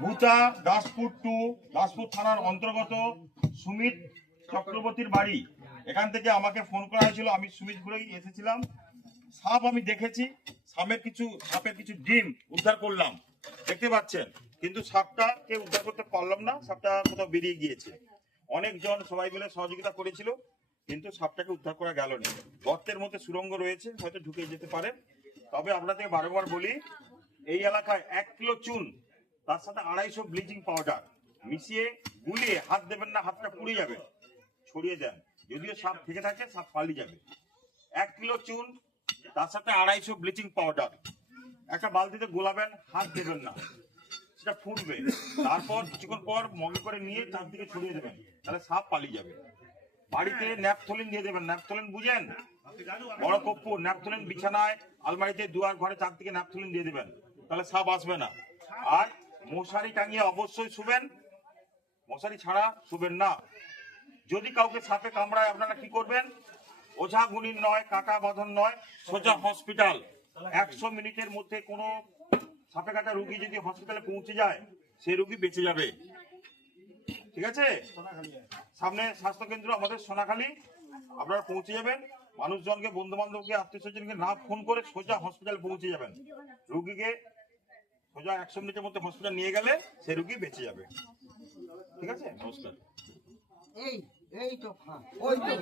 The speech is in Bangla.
ভূতা দাসপুর টু দাসপুর থানার অন্তর্গত সুমিত চক্রবর্তীর বাড়ি। এখান থেকে আমাকে ফোন করা হয়েছিল আমি সুমিত ঘুরেই এসেছিলাম। সাপ আমি দেখেছি সাপের কিছু সাপের কিছু ডিম উদ্ধার করলাম। দেখতে পাচ্ছেন কিন্তু সাপটা কে উদ্ধার করতে পারলাম না সাপটা কোথাও বেরিয়ে গিয়েছে। অনেকজন সবাই মিলে সহযোগিতা করেছিল কিন্তু সাপটাকে উদ্ধার করা গেল না। গর্তের মধ্যে সুরঙ্গ রয়েছে হয়তো ঢুকে যেতে পারে। তবে আপনাদের বারবার বলি এই এলাকায় এক কিলো চুন তার সাথে আড়াইশো ব্লিচিং পাউডার। মিশিয়ে, গুলিয়ে, হাত দেবেন না, হাতটা পুড়ে যাবে। ছড়িয়ে দেন যদিও সাপ থেকে থাকে, সাপ পালিয়ে যাবে। এক কিলো চুন, তার সাথে আড়াইশো ব্লিচিং পাউডার। একটা বালতিতে গোলাবেন, হাত দেবেন না। সেটা ফুটবে। তারপর কিছুক্ষণ পর মগে করে নিয়ে চারদিকে ছড়িয়ে দেবেন। তাহলে সাপ পালিয়ে যাবে। বাড়িতে ন্যাপথলিন দিয়ে দেবেন। ন্যাপথলিন বুঝেন? বড় কপ্পুর ন্যাপথলিন বিছানায়, আলমারিতে দুয়ার ঘরে চারদিকে ন্যাপথলিন দিয়ে দেবেন। তাহলে সাপ আসবে না। আর মশারি টাঙিয়ে অবশ্যই শুবেন। মশারি ছাড়া শুবেন না। যদি কাউকে সাপে কামড়ায়, আপনারা কি করবেন? ওঝা গুণির নয়, কাটা বাঁধন নয়, সোজা হসপিটাল। একশো মিনিটের মধ্যে কোনো সাপে কাটা রুগী যদি হসপিটালে পৌঁছে যায়, সেই রুগী বেঁচে যাবে। ঠিক আছে? সামনে স্বাস্থ্য কেন্দ্র আমাদের সোনাখালী। আপনারা পৌঁছে যাবেন। মানুষজনকে বন্ধু বান্ধবকে আত্মীয় স্বজনকে না ফোন করে সোজা হসপিটাল পৌঁছে যাবেন। রুগীকে সোজা একশো মিনিটের মধ্যে হসপিটাল নিয়ে গেলে সে রুগী বেঁচে যাবে। ঠিক আছে? নমস্কার। এই এই তো হ্যাঁ ওই তো